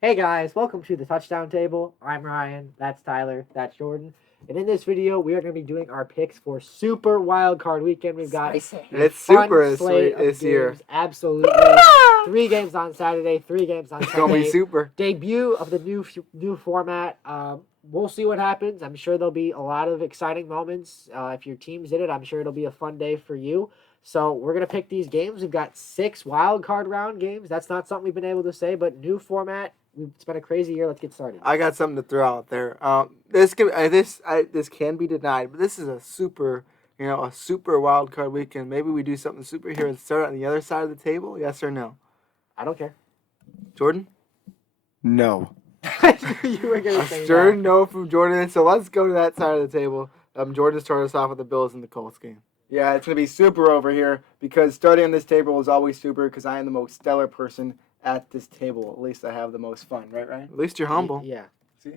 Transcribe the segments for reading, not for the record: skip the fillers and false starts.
Hey guys, welcome to the Touchdown Table. I'm Ryan, that's Tyler, that's Jordan. And in this video, we are going to be doing our picks for Super Wild Card Weekend. We've got Spicy. a It's fun super slate of this year. games. Absolutely. 3 games on Saturday, 3 games on It's Sunday. gonna be super. Debut of the new format. We'll see what happens. I'm sure there'll be a lot of exciting moments. If your team's in it, I'm sure it'll be a fun day for you. So we're gonna pick these games. We've got 6 wild card round games. That's not something we've been able to say, but new format. It's been a crazy year. Let's get started. I got something to throw out there. This can be denied, but this is a super wild card weekend. Maybe we do something super here and start on the other side of the table. Yes or no, I don't care. Jordan? No. You were gonna A say stern no from Jordan. So let's go to that side of the table. Jordan started us off with the Bills and the Colts game. Yeah, it's gonna be super over here because starting on this table is always super because I am the most stellar person at this table. At least I have the most fun, right, Ryan? At least you're humble. Yeah. See,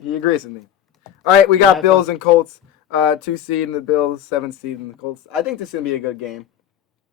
he agrees with me. All right, we got Yeah, Bills and Colts. 2 seed in the Bills, 7 seed in the Colts. I think this is gonna be a good game.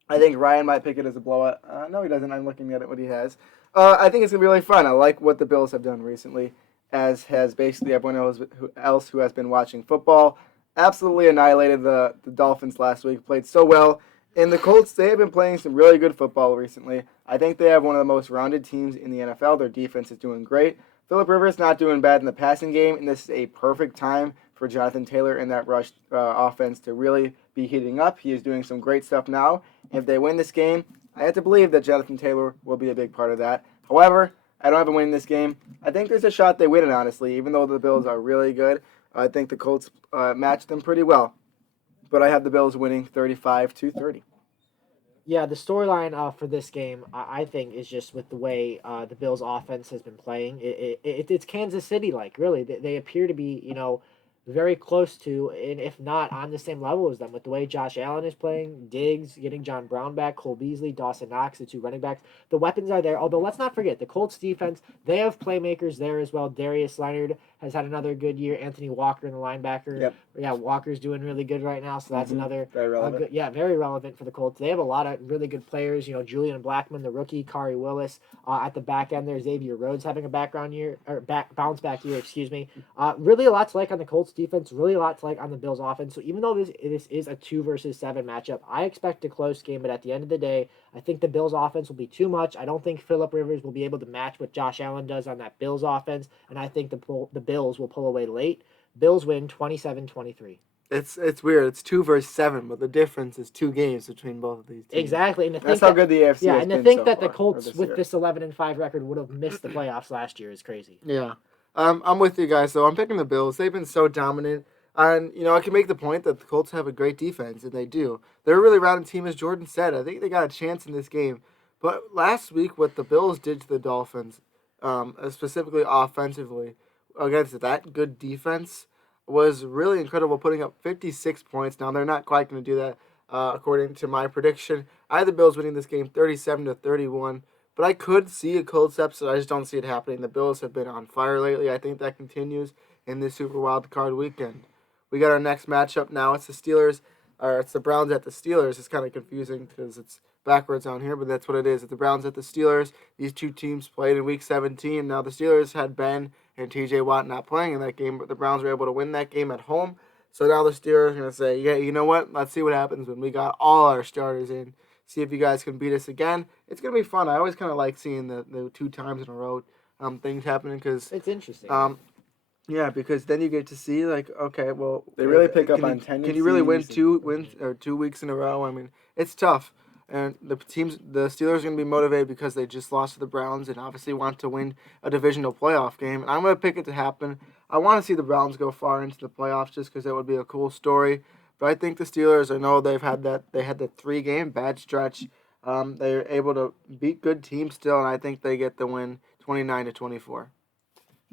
I think Ryan might pick it as a blowout. No, he doesn't. I'm looking at what he has. I think it's gonna be really fun. I like what the Bills have done recently, as has basically everyone else who has been watching football. Absolutely annihilated the Dolphins last week. Played so well. And the Colts, they have been playing some really good football recently. I think they have one of the most rounded teams in the NFL. Their defense is doing great. Philip Rivers not doing bad in the passing game, and this is a perfect time for Jonathan Taylor and that rush offense to really be heating up. He is doing some great stuff now. If they win this game, I have to believe that Jonathan Taylor will be a big part of that. However, I don't have them winning this game. I think there's a shot they win it, honestly, even though the Bills are really good. I think the Colts match them pretty well. But I have the Bills winning 35-30. Yeah, the storyline for this game, I think, is just with the way the Bills' offense has been playing. It's Kansas City like, really. They appear to be, very close to, and if not on the same level as them, with the way Josh Allen is playing, Diggs, getting John Brown back, Cole Beasley, Dawson Knox, the 2 running backs. The weapons are there. Although, let's not forget, the Colts defense, they have playmakers there as well. Darius Leonard has had another good year. Anthony Walker, in the linebacker. Yep. Yeah, Walker's doing really good right now, so that's another very relevant. very relevant for the Colts. They have a lot of really good players. Julian Blackmon, the rookie, Kari Willis at the back end there. Xavier Rhodes having a bounce back year. Excuse me. Really a lot to like on the Colts defense. Really a lot to like on the Bills offense. So even though this is a 2 versus 7 matchup, I expect a close game. But at the end of the day, I think the Bills offense will be too much. I don't think Philip Rivers will be able to match what Josh Allen does on that Bills offense, and I think the Bills will pull away late. Bills win 27-23. It's weird. It's 2 versus 7, but the difference is 2 games between both of these teams. Exactly, and That's how good the AFC yeah, has and to been think so that the far, Colts this with year. this 11-5 record would have missed the playoffs last year is crazy. Yeah. I'm with you guys, though. I'm picking the Bills. They've been so dominant. And, I can make the point that the Colts have a great defense, and they do. They're a really rounded team, as Jordan said. I think they got a chance in this game. But last week, what the Bills did to the Dolphins, specifically offensively, against that good defense, was really incredible, putting up 56 points. Now, they're not quite going to do that, according to my prediction. I have the Bills winning this game 37-31. But I could see a Colts upset. I just don't see it happening. The Bills have been on fire lately. I think that continues in this Super Wild Card weekend. We got our next matchup now. It's the Steelers, or it's the Browns at the Steelers. It's kind of confusing because it's backwards on here, but that's what it is. It's the Browns at the Steelers. These two teams played in Week 17. Now the Steelers had Ben and T.J. Watt not playing in that game, but the Browns were able to win that game at home. So now the Steelers are going to say, yeah, you know what? Let's see what happens when we got all our starters in. See if you guys can beat us again. It's going to be fun. I always kind of like seeing the 2 times in a row things happening because It's interesting. yeah, because then you get to see okay, well, They really pick up on Can you really win tendencies 2 wins or 2 weeks in a row? I mean, it's tough, and the Steelers are going to be motivated because they just lost to the Browns and obviously want to win a divisional playoff game. And I'm going to pick it to happen. I want to see the Browns go far into the playoffs just because that would be a cool story. But I think the Steelers, I know they had that 3-game bad stretch. They're able to beat good teams still, and I think they get the win 29-24.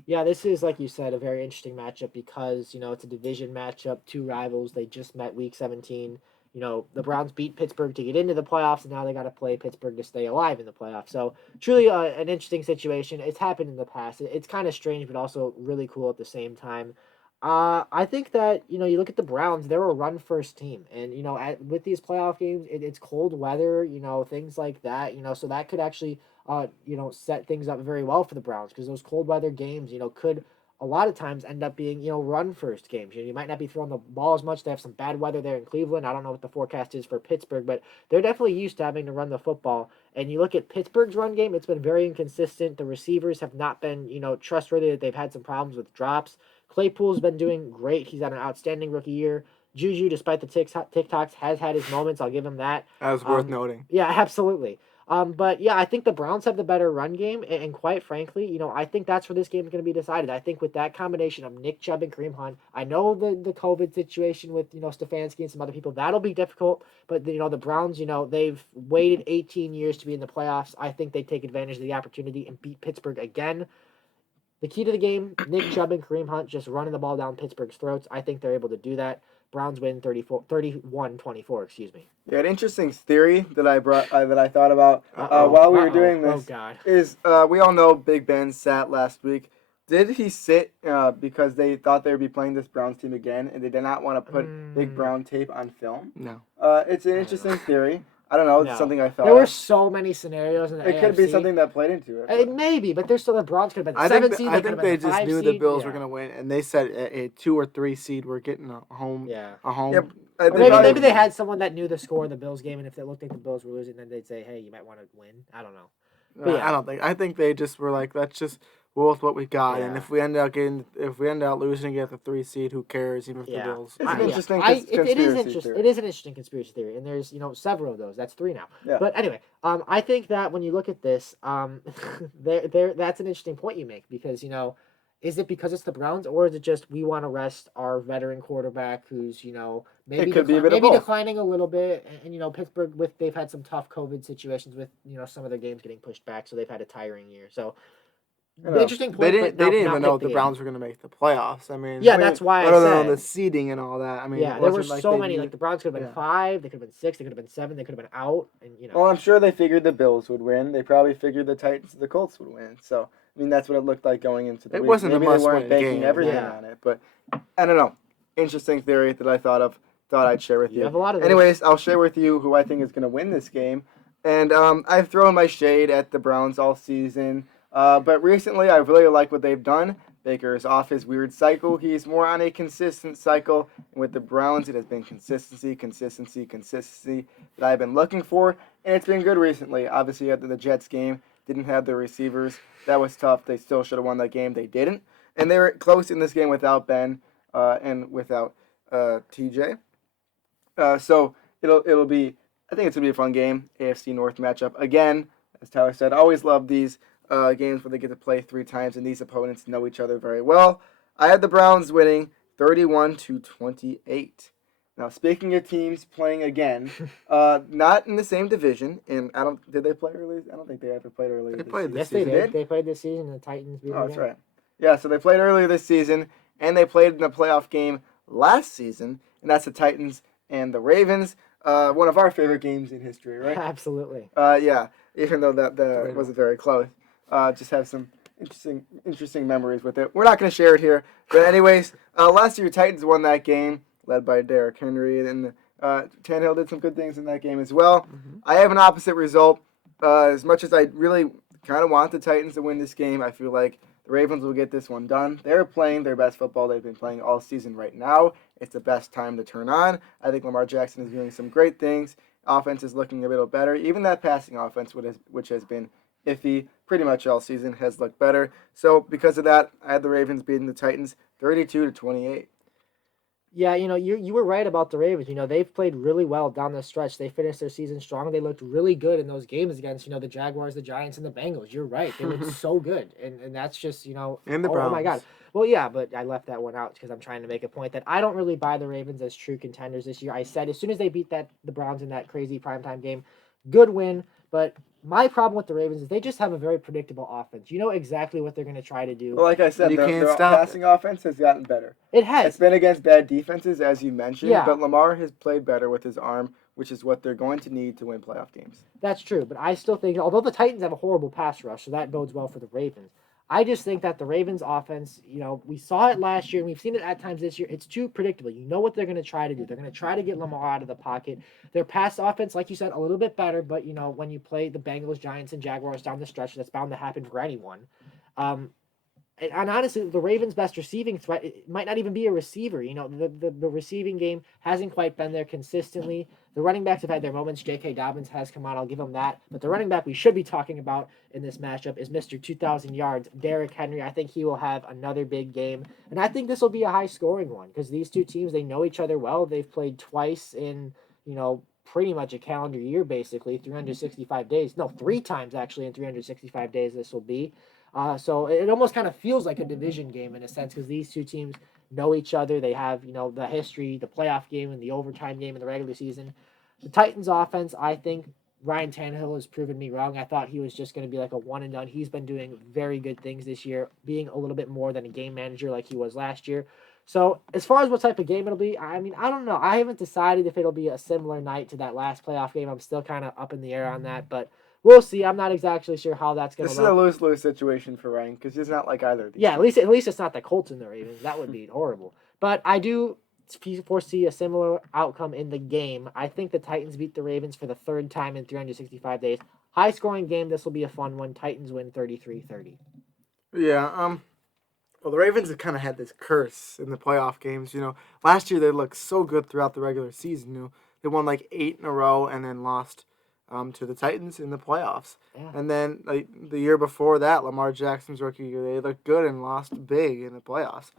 Yeah, this is, like you said, a very interesting matchup because, it's a division matchup, 2 rivals. They just met Week 17. The Browns beat Pittsburgh to get into the playoffs, and now they got to play Pittsburgh to stay alive in the playoffs. So, truly an interesting situation. It's happened in the past. It's kind of strange, but also really cool at the same time. I think that, you look at the Browns, they're a run first team. And, with these playoff games, it's cold weather, things like that, so that could actually set things up very well for the Browns because those cold weather games, could a lot of times end up being, run first games. You might not be throwing the ball as much. They have some bad weather there in Cleveland. I don't know what the forecast is for Pittsburgh, but they're definitely used to having to run the football. And you look at Pittsburgh's run game, it's been very inconsistent. The receivers have not been, trustworthy. They've had some problems with drops. Claypool's been doing great. He's had an outstanding rookie year. Juju, despite the TikToks, has had his moments. I'll give him that. That was worth noting. Yeah, absolutely. But yeah, I think the Browns have the better run game, and quite frankly, I think that's where this game is going to be decided. I think with that combination of Nick Chubb and Kareem Hunt, I know the COVID situation with Stefanski and some other people, that'll be difficult. But the Browns, they've waited 18 years to be in the playoffs. I think they take advantage of the opportunity and beat Pittsburgh again. The key to the game, Nick Chubb and Kareem Hunt just running the ball down Pittsburgh's throats. I think they're able to do that. Browns win 31-24, excuse me. Yeah, an interesting theory that I thought about while we were doing this is we all know Big Ben sat last week. Did he sit because they thought they would be playing this Browns team again and they did not want to put Big Brown tape on film? No. It's an interesting theory. I don't know. It's something I thought. There were so many scenarios in the It could be something that played into it. Maybe, but there's still the Browns could have been I 7 think seed. I think they just knew the Bills were going to win, and they said a 2 or 3 seed were getting a home. Yeah. A home. Yep. Maybe they had someone that knew the score of the Bills game, and if they looked like the Bills were losing, then they'd say, "Hey, you might want to win." I don't know. But yeah. I don't think. I think they just were like, "Let's just roll with what we got." Yeah. And if we end up losing, get the 3 seed, who cares? Even if the Bills. It's an interesting it is interesting. theory. It is an interesting conspiracy theory, and there's several of those. That's 3 now. Yeah. But anyway, I think that when you look at this, that's an interesting point you make because is it because it's the Browns or is it just we want to rest our veteran quarterback who's maybe declining a little bit and Pittsburgh they've had some tough COVID situations with some of their games getting pushed back, so they've had a tiring year. So the interesting point, they didn't even know the Browns were going to make the playoffs. I mean, that's why I said the seeding and all that. I mean, there were so many. Like the Browns could have been 5, they could have been 6, they could have been 7, they could have been out, and Well, I'm sure they figured the Bills would win. They probably figured the Titans and the Colts would win. So I mean, that's what it looked like going into the week. Wasn't Maybe a must they weren't win banking game. everything on it, but I don't know. Interesting theory that I thought I'd share with you. You have a lot of those. Anyways, I'll share with you who I think is going to win this game. And I've thrown my shade at the Browns all season. But recently, I really like what they've done. Baker is off his weird cycle. He's more on a consistent cycle. And with the Browns, it has been consistency that I've been looking for. And it's been good recently. Obviously, after the Jets game, didn't have the receivers. That was tough. They still should have won that game. They didn't. And they were close in this game without Ben and without TJ. So it'll be, I think it's going to be a fun game. AFC North matchup. Again, as Tyler said, I always love these games where they get to play 3 times and these opponents know each other very well. I had the Browns winning 31-28. Now, speaking of teams playing again, not in the same division, and did they play early? I don't think they ever played earlier. Yes, they did. They played this season. The Titans beat them. Oh, that's right. Yeah, so they played earlier this season, and they played in a playoff game last season, and that's the Titans and the Ravens. One of our favorite games in history, right? Absolutely. Yeah, even though that wasn't very close. Just have some interesting memories with it. We're not going to share it here, but anyways, last year Titans won that game, led by Derrick Henry, and Tannehill did some good things in that game as well. Mm-hmm. I have an opposite result. As much as I really kind of want the Titans to win this game, I feel like the Ravens will get this one done. They're playing their best football they've been playing all season right now. It's the best time to turn on. I think Lamar Jackson is doing some great things. Offense is looking a little better. Even that passing offense, which has been iffy pretty much all season, has looked better. So because of that, I had the Ravens beating the Titans 32-28. Yeah, you were right about the Ravens. They've played really well down the stretch. They finished their season strong. They looked really good in those games against, the Jaguars, the Giants, and the Bengals. You're right. They looked so good. And that's just, And the Browns. Oh, my God. Well, yeah, but I left that one out because I'm trying to make a point that I don't really buy the Ravens as true contenders this year. I said as soon as they beat the Browns in that crazy primetime game, good win. But my problem with the Ravens is they just have a very predictable offense. You know exactly what they're going to try to do. Well, like I said, their passing offense has gotten better. It has. It's been against bad defenses, as you mentioned, yeah. But Lamar has played better with his arm, which is what they're going to need to win playoff games. That's true, but I still think, although the Titans have a horrible pass rush, so that bodes well for the Ravens, I just think that the Ravens offense, we saw it last year and we've seen it at times this year. It's too predictable. You know what they're going to try to do. They're going to try to get Lamar out of the pocket. Their pass offense, like you said, a little bit better, but when you play the Bengals, Giants, and Jaguars down the stretch, that's bound to happen for anyone. And honestly, the Ravens' best receiving threat it might not even be a receiver. The receiving game hasn't quite been there consistently. The running backs have had their moments. J.K. Dobbins has come out. I'll give him that. But the running back we should be talking about in this matchup is Mr. 2,000 yards, Derrick Henry. I think he will have another big game. And I think this will be a high-scoring one because these two teams, they know each other well. They've played twice in, pretty much a calendar year, basically, 365 days. No, 3 times, actually, in 365 days this will be. So it almost kind of feels like a division game in a sense because these two teams know each other. They have, the history, the playoff game and the overtime game in the regular season. The Titans offense, I think Ryan Tannehill has proven me wrong. I thought he was just going to be like a one and done. He's been doing very good things this year, being a little bit more than a game manager like he was last year. So as far as what type of game it'll be, I mean, I don't know. I haven't decided if it'll be a similar night to that last playoff game. I'm still kind of up in the air on that, but we'll see. I'm not exactly sure how that's going to This look. is a lose-lose situation for Ryan because he's not like either of these. Yeah, at least it's not the Colts and the Ravens. That would be horrible. But I do foresee a similar outcome in the game. I think the Titans beat the Ravens for the third time in 365 days. High-scoring game. This will be a fun one. Titans win 33-30. Yeah. Well, the Ravens have kind of had this curse in the playoff games. Last year they looked so good throughout the regular season. They won like 8 in a row and then lost to the Titans in the playoffs. Yeah. And then the year before that, Lamar Jackson's rookie year, they looked good and lost big in the playoffs.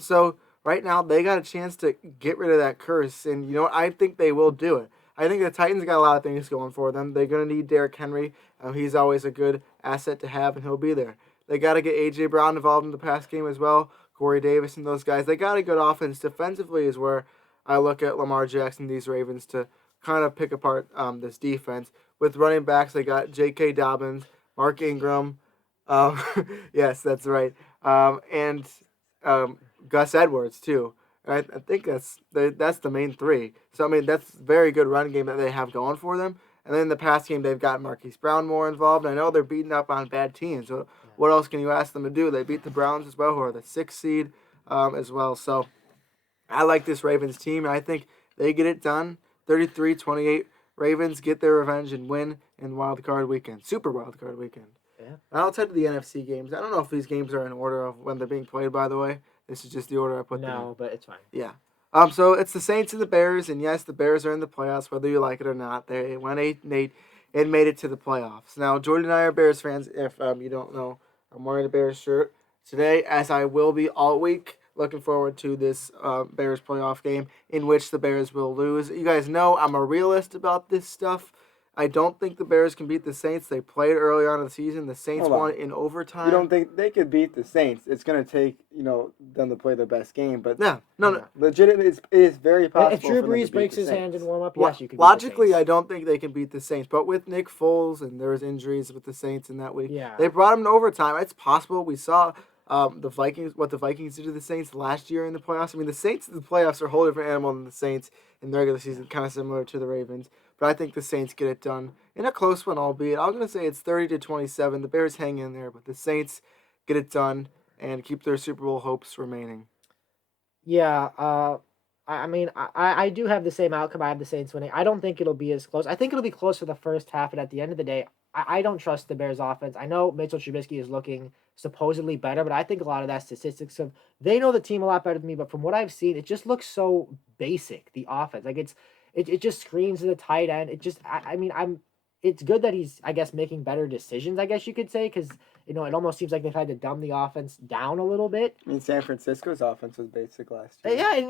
So right now they got a chance to get rid of that curse, and you know what? I think they will do it. I think the Titans got a lot of things going for them. They're going to need Derrick Henry. He's always a good asset to have, and he'll be there. They got to get A.J. Brown involved in the pass game as well. Corey Davis and those guys. They got a good offense. Defensively is where I look at Lamar Jackson, these Ravens, to kind of pick apart this defense. With running backs, they got J.K. Dobbins, Mark Ingram. Yes, that's right. And Gus Edwards, too. I think that's the main 3. So, I mean, that's a very good run game that they have going for them. And then in the pass game, they've got Marquise Brown more involved. I know they're beating up on bad teams. So what else can you ask them to do? They beat the Browns as well, who are the 6th seed as well. So I like this Ravens team. I think they get it done. 33-28. Ravens get their revenge and win in Wild Card Weekend. Super Wild Card Weekend. Yeah. Outside of the NFC games, I don't know if these games are in order of when they're being played, by the way. This is just the order I put them in. No, but it's fine. Yeah. So it's the Saints and the Bears, and yes, the Bears are in the playoffs, whether you like it or not. They went 8-8 and made it to the playoffs. Now, Jordan and I are Bears fans. If you don't know, I'm wearing a Bears shirt today, as I will be all week. Looking forward to this Bears playoff game in which the Bears will lose. You guys know I'm a realist about this stuff. I don't think the Bears can beat the Saints. They played early on in the season. The Saints won in overtime. You don't think they could beat the Saints? It's going to take them to play their best game, but no. Legitimate. It is very possible. If Drew for them to Brees beat breaks the his Saints. hand in warm up, yes, you could. Logically, beat the I Saints. don't think they can beat the Saints. But with Nick Foles and there was injuries with the Saints in that week, Yeah. they brought him to overtime. It's possible. We saw the Vikings did to the Saints last year in the playoffs. I mean, the Saints in the playoffs are a whole different animal than the Saints in the regular season, kind of similar to the Ravens. But I think the Saints get it done in a close one, albeit. I'm going to say it's 30-27. The Bears hang in there, but the Saints get it done and keep their Super Bowl hopes remaining. Yeah, I mean, I do have the same outcome. I have the Saints winning. I don't think it'll be as close. I think it'll be close for the first half, but at the end of the day, I don't trust the Bears offense. I know Mitchell Trubisky is looking supposedly better, but I think a lot of that statistics of they know the team a lot better than me, but from what I've seen, it just looks so basic, the offense. Like it just screams to the tight end. It just it's good that he's, I guess, making better decisions, I guess you could say, because it almost seems like they've had to dumb the offense down a little bit. I mean, San Francisco's offense was basic last year. Yeah, and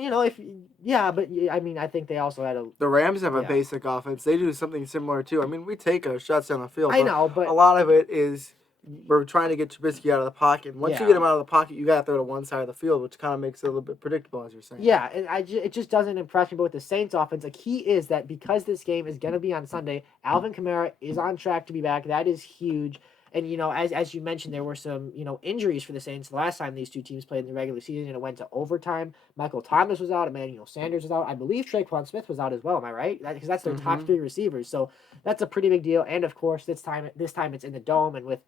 I mean, I think they also had The Rams have a Yeah. basic offense. They do something similar too. I mean, we take shots down the field. I know, but a lot of it is we're trying to get Trubisky out of the pocket. Once you Yeah. get him out of the pocket, you got to throw to one side of the field, which kind of makes it a little bit predictable, as you're saying. yeah, and it just doesn't impress me. But with the Saints offense, the key is that because this game is going to be on Sunday, Alvin Kamara is on track to be back. That is huge. And, as you mentioned, there were some, injuries for the Saints the last time these two teams played in the regular season, and it went to overtime. Michael Thomas was out. Emmanuel Sanders was out. I believe Traquan Smith was out as well. Am I right? Because that's their top 3 receivers. So that's a pretty big deal. And, of course, this time it's in the Dome, and with,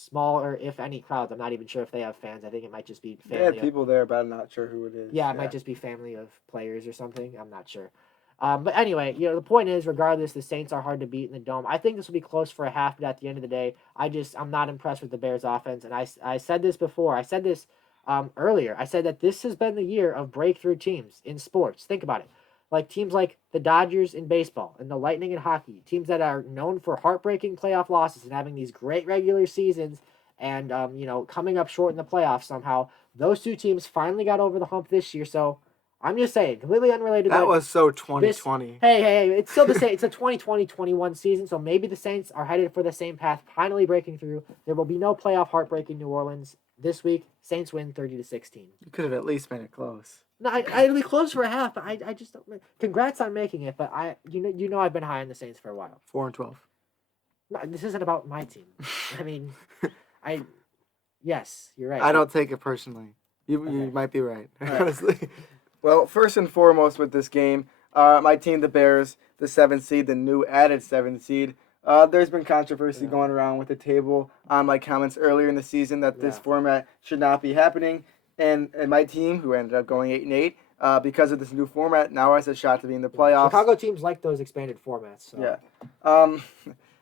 smaller, if any, crowds. I'm not even sure if they have fans. I think it might just be They family. had people there, but I'm not sure who it is. Yeah, it might just be family of players or something. I'm not sure. But anyway, the point is, regardless, the Saints are hard to beat in the dome. I think this will be close for a half, but at the end of the day, I'm not impressed with the Bears' offense. And I said this before. I said this earlier. I said that this has been the year of breakthrough teams in sports. Think about it. Like teams like the Dodgers in baseball and the Lightning in hockey, teams that are known for heartbreaking playoff losses and having these great regular seasons and coming up short in the playoffs somehow. Those two teams finally got over the hump this year. So I'm just saying, completely unrelated. That was so 2020. Hey, it's still the same. It's a 2020-21 season, so maybe the Saints are headed for the same path, finally breaking through. There will be no playoff heartbreak in New Orleans this week. Saints win 30-16. You could have at least made it close. No, I'd be close for a half, but I just don't. Congrats on making it, but I've been high on the Saints for a while. 4-12. No, this isn't about my team. I mean, yes, you're right. I don't take it personally. You Okay. might be right, right. honestly. Well, first and foremost with this game, my team, the Bears, the 7th seed, the new added 7th seed. There's been controversy going around with the table on my comments earlier in the season that this format should not be happening. And my team, who ended up going 8-8, because of this new format, now has a shot to be in the playoffs. Chicago teams like those expanded formats. So. Yeah.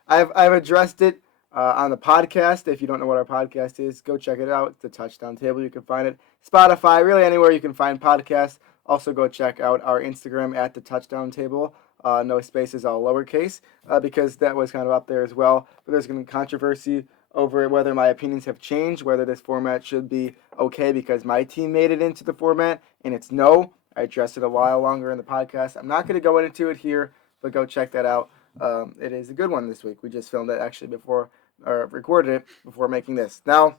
I've addressed it on the podcast. If you don't know what our podcast is, go check it out. It's the Touchdown Table. You can find it. Spotify, really anywhere you can find podcasts. Also go check out our Instagram at the Touchdown Table. No spaces, all lowercase, because that was kind of up there as well. But there's going to be controversy over whether my opinions have changed, whether this format should be okay because my team made it into the format, and it's no. I addressed it a while longer in the podcast. I'm not going to go into it here, but go check that out. It is a good one this week. We just filmed it actually before, or recorded it before making this. Now,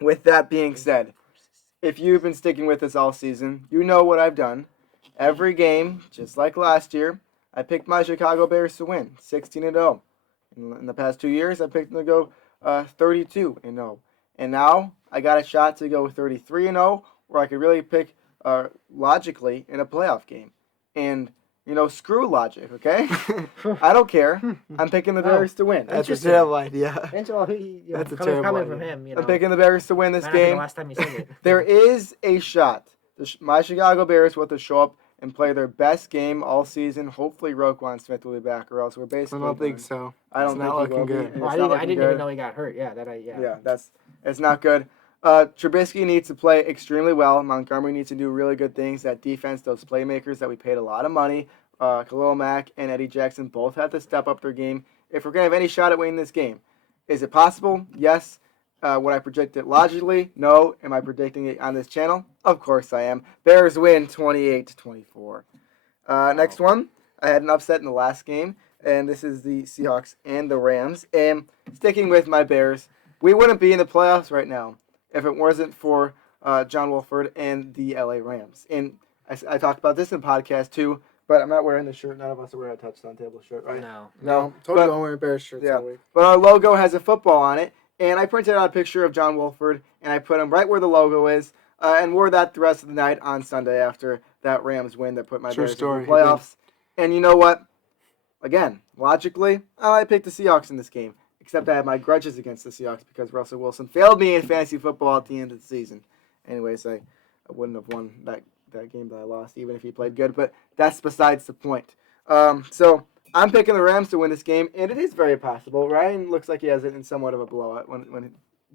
with that being said, if you've been sticking with us all season, you know what I've done. Every game, just like last year, I picked my Chicago Bears to win, 16-0. In the past 2 years, I picked them to go 32-0. And now I got a shot to go 33-0, where I could really pick logically in a playoff game. And screw logic, okay? I don't care. I'm picking the Bears to win. That's a terrible idea. That's That's a terrible coming idea. from him. I'm picking the Bears to win this Might not be game. the last time you said it. There is a shot. My Chicago Bears will have to show up and play their best game all season. Hopefully Roquan Smith will be back, or else we're I basically don't think done. so. I don't It's think not he will looking be, good. and Oh, it's I not didn't looking even good. know he got hurt. Yeah, It's not good. Trubisky needs to play extremely well. Montgomery needs to do really good things. That defense, those playmakers that we paid a lot of money, Khalil Mack and Eddie Jackson both have to step up their game if we're going to have any shot at winning this game. Is it possible? Yes. Would I predict it logically? No. Am I predicting it on this channel? Of course I am. Bears win 28-24. Next one, I had an upset in the last game, and this is the Seahawks and the Rams. And sticking with my Bears, we wouldn't be in the playoffs right now if it wasn't for John Wolford and the LA Rams. And I talked about this in podcast too, but I'm not wearing the shirt. None of us are wearing a touchdown table shirt, right? No. Told you I'm wearing Bears shirts all week. But our logo has a football on it, and I printed out a picture of John Wolford, and I put him right where the logo is, and wore that the rest of the night on Sunday after that Rams win that put my True Bears story. in the playoffs. And you know what? Again, logically, I picked the Seahawks in this game, except I have my grudges against the Seahawks because Russell Wilson failed me in fantasy football at the end of the season. Anyways, I wouldn't have won that game that I lost, even if he played good, but that's besides the point. So I'm picking the Rams to win this game, and it is very possible. Ryan looks like he has it in somewhat of a blowout when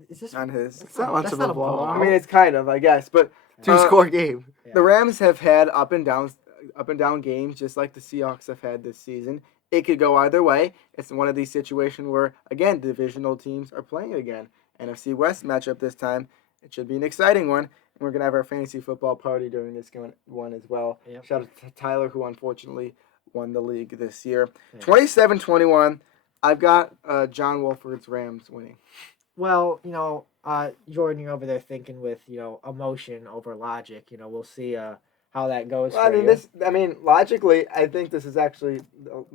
Is this on his. It's not much of a blowout. I mean, it's kind of, I guess, but 2-score game. the Rams have had up and down games, just like the Seahawks have had this season. It could go either way. It's one of these situations where, again, divisional teams are playing again. NFC West matchup this time. It should be an exciting one. And we're going to have our fantasy football party during this one as well. Yep. Shout out to Tyler, who unfortunately won the league this year. Yeah. 27-21. I've got John Wolford's Rams winning. Well, Jordan, you're over there thinking with emotion over logic. We'll see how that goes. Well, for you. Logically, I think this is actually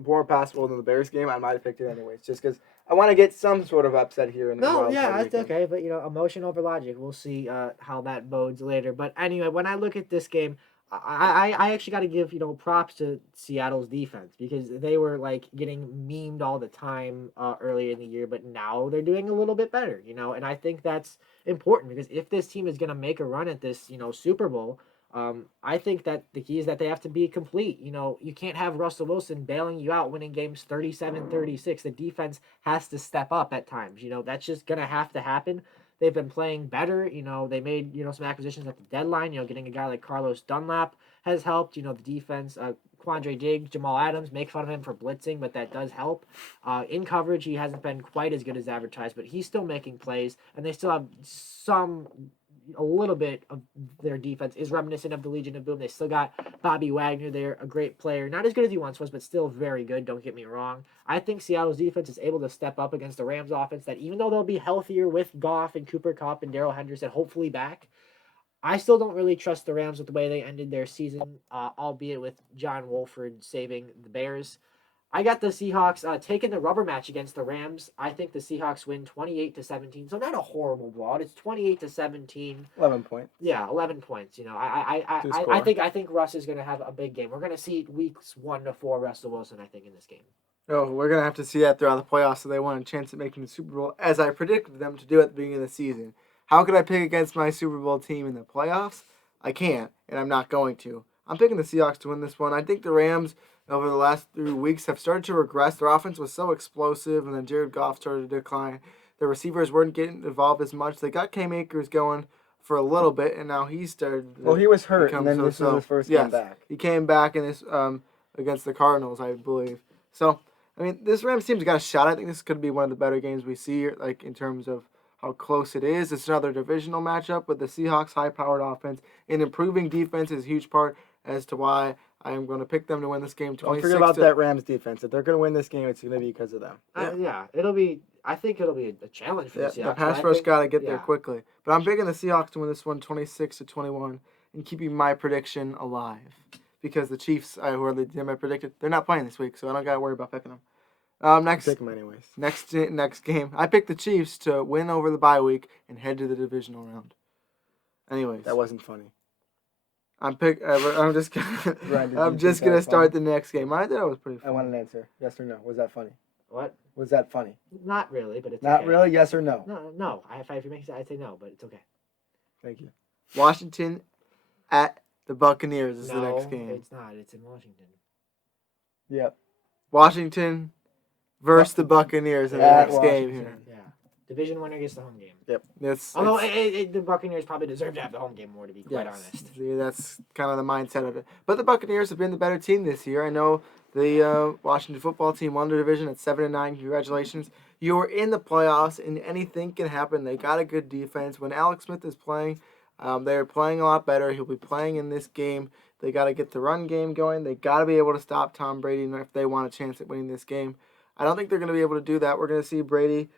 more possible than the Bears game. I might have picked it anyways, just because I want to get some sort of upset here. No, yeah, that's okay. But emotion over logic. We'll see how that bodes later. But anyway, when I look at this game, I actually got to give props to Seattle's defense because they were like getting memed all the time earlier in the year, but now they're doing a little bit better, and I think that's important because if this team is going to make a run at this Super Bowl, I think that the key is that they have to be complete. You can't have Russell Wilson bailing you out, winning games 37-36. The defense has to step up at times. That's just going to have to happen. They've been playing better. They made, some acquisitions at the deadline. Getting a guy like Carlos Dunlap has helped. The defense, Quandre Diggs, Jamal Adams, make fun of him for blitzing, but that does help. In coverage, he hasn't been quite as good as advertised, but he's still making plays, and they still have a little bit of their defense is reminiscent of the Legion of Boom. They still got Bobby Wagner there, a great player. Not as good as he once was, but still very good. Don't get me wrong. I think Seattle's defense is able to step up against the Rams offense that even though they'll be healthier with Goff and Cooper Kupp and Darrell Henderson hopefully back, I still don't really trust the Rams with the way they ended their season, albeit with John Wolford saving the Bears. I got the Seahawks taking the rubber match against the Rams. I think the Seahawks win 28-17. So not a horrible blowout. It's 28-17. 11 points. Yeah, 11 points. I think Russ is going to have a big game. We're going to see weeks 1 to 4 Russell Wilson. I think in this game. Oh, we're gonna have to see that throughout the playoffs, so they want a chance at making the Super Bowl, as I predicted them to do at the beginning of the season. How could I pick against my Super Bowl team in the playoffs? I can't, and I'm not going to. I'm picking the Seahawks to win this one. I think the Rams, over the last 3 weeks, have started to regress. Their offense was so explosive, and then Jared Goff started to decline. The receivers weren't getting involved as much. They got Cam Akers going for a little bit, and now he started. Well, he was hurt, and then this was his first game back. He came back in this against the Cardinals, I believe. So, I mean, this Rams team's got a shot. I think this could be one of the better games we see, like in terms of how close it is. It's another divisional matchup with the Seahawks' high-powered offense. And improving defense is a huge part as to why I am going to pick them to win this game. Don't forget about that Rams defense. If they're going to win this game, it's going to be because of them. It'll be. I think it'll be a challenge for the Seahawks. The pass rush got to get there quickly. But I'm picking the Seahawks to win this one 26-21 and keeping my prediction alive. Because the Chiefs, who are the team I predicted, they're not playing this week, so I don't got to worry about picking them. Next, pick them anyways. Next game, I picked the Chiefs to win over the bye week and head to the divisional round. Anyways, that wasn't funny. I'm just gonna start the next game. I thought it was pretty funny. I want an answer. Yes or no? Was that funny? What? Was that funny? Not really, but it's not okay. really. Yes or no? No. If you make it, I'd say no, but it's okay. Thank you. Washington at the Buccaneers is the next game. No, it's not. It's in Washington. Yep. Washington versus the Buccaneers in the next game here. Yeah. Division winner gets the home game. Yep. Although the Buccaneers probably deserve to have the home game more, to be quite honest. See, that's kind of the mindset of it. But the Buccaneers have been the better team this year. I know the Washington football team won the division at 7-9. Congratulations. You were in the playoffs, and anything can happen. They got a good defense. When Alex Smith is playing, they're playing a lot better. He'll be playing in this game. They got to get the run game going. They got to be able to stop Tom Brady if they want a chance at winning this game. I don't think they're going to be able to do that. We're going to see Brady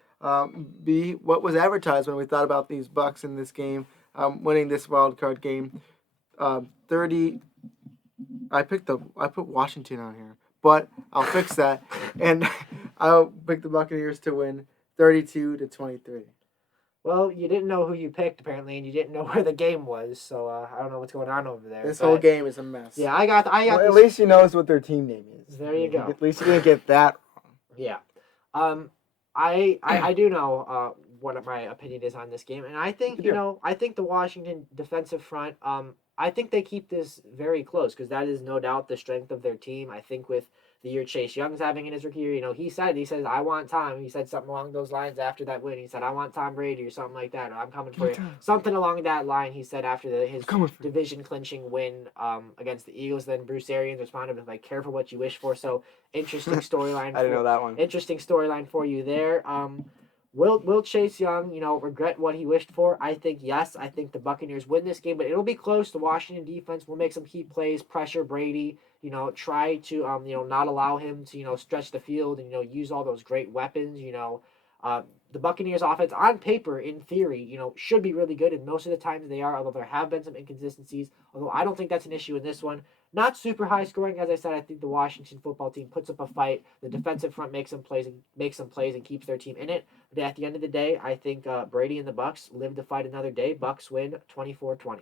be what was advertised when we thought about these Bucs in this game, winning this wild card game. 30. I put Washington on here, but I'll fix that, and I'll pick the Buccaneers to win 32-23. Well, you didn't know who you picked, apparently, and you didn't know where the game was, so I don't know what's going on over there. This whole game is a mess. Yeah, I got. Well, at least he knows what their team name is. There you go. At least you didn't get that wrong. Yeah. I do know what my opinion is on this game, and I think I think the Washington defensive front. I think they keep this very close because that is no doubt the strength of their team. I think with the year Chase Young's having in his rookie year, he says I want Tom. He said something along those lines after that win. He said I want Tom Brady or something like that. Or I'm coming for you. Something along that line. He said after his division clinching win against the Eagles. Then Bruce Arians responded with careful what you wish for. So interesting storyline. I didn't know that one. Interesting storyline for you there. Will Chase Young, regret what he wished for? I think yes. I think the Buccaneers win this game, but it'll be close. The Washington defense will make some key plays, pressure Brady. Try to not allow him to stretch the field and use all those great weapons. The Buccaneers offense on paper, in theory, should be really good, and most of the times they are. Although there have been some inconsistencies. Although I don't think that's an issue in this one. Not super high scoring, as I said. I think the Washington football team puts up a fight. The defensive front makes some plays and keeps their team in it. But at the end of the day, I think Brady and the Bucs live to fight another day. Bucs win 24-20.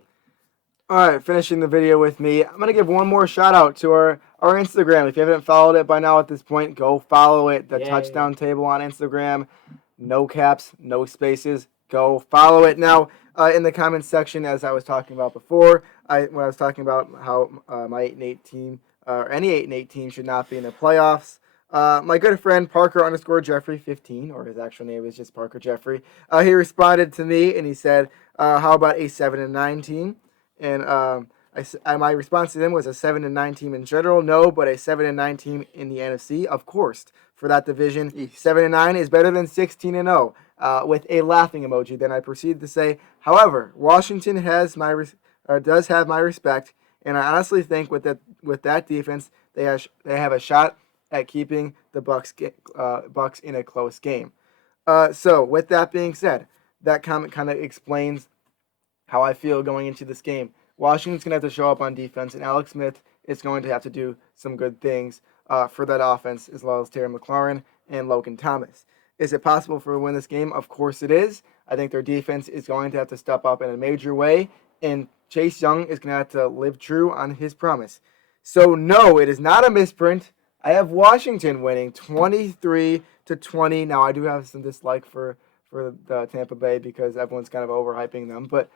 All right, finishing the video with me. I'm going to give one more shout out to our Instagram. If you haven't followed it by now at this point, go follow it. The Yay. Touchdown Table on Instagram. No caps, no spaces. Go follow it. Now, in the comments section, as I was talking about before, when I was talking about how my 8-8 team, or any 8-8 team should not be in the playoffs, my good friend Parker_Jeffrey15, or his actual name is just Parker Jeffrey, he responded to me and he said, how about a 7-9 team? And my response to him was a 7-9 team in general, no, but a 7-9 team in the NFC, of course, for that division. 7-9 is better than 16-0, with a laughing emoji. Then I proceeded to say, however, Washington does have my respect, and I honestly think with that defense, they have a shot at keeping the Bucks in a close game. So with that being said, that comment kind of explains how I feel going into this game. Washington's going to have to show up on defense, and Alex Smith is going to have to do some good things for that offense, as well as Terry McLaurin and Logan Thomas. Is it possible for to win this game? Of course it is. I think their defense is going to have to step up in a major way, and Chase Young is going to have to live true on his promise. So no, it is not a misprint. I have Washington winning 23-20. Now, I do have some dislike for the Tampa Bay because everyone's kind of overhyping them. But,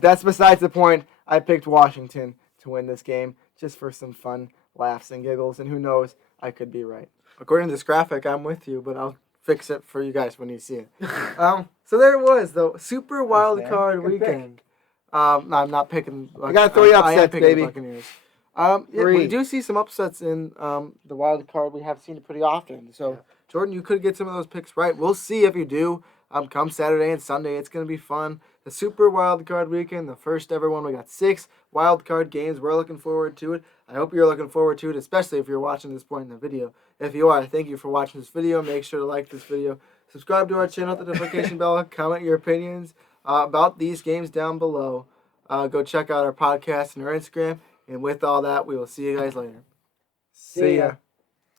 that's besides the point. I picked Washington to win this game just for some fun laughs and giggles. And who knows, I could be right. According to this graphic, I'm with you, but I'll fix it for you guys when you see it. So there it was, though. Super wild card weekend. No, I'm not picking. I got to throw you upsets, baby. Buccaneers. We do see some upsets in the wild card. We have seen it pretty often. So, Jordan, you could get some of those picks right. We'll see if you do. Come Saturday and Sunday, it's going to be fun. The Super Wild Card Weekend, the first ever one. We got 6 wild card games. We're looking forward to it. I hope you're looking forward to it, especially if you're watching this point in the video. If you are, thank you for watching this video. Make sure to like this video. Subscribe to our channel, hit the notification bell. Comment your opinions about these games down below. Go check out our podcast and our Instagram. And with all that, we will see you guys later. See ya.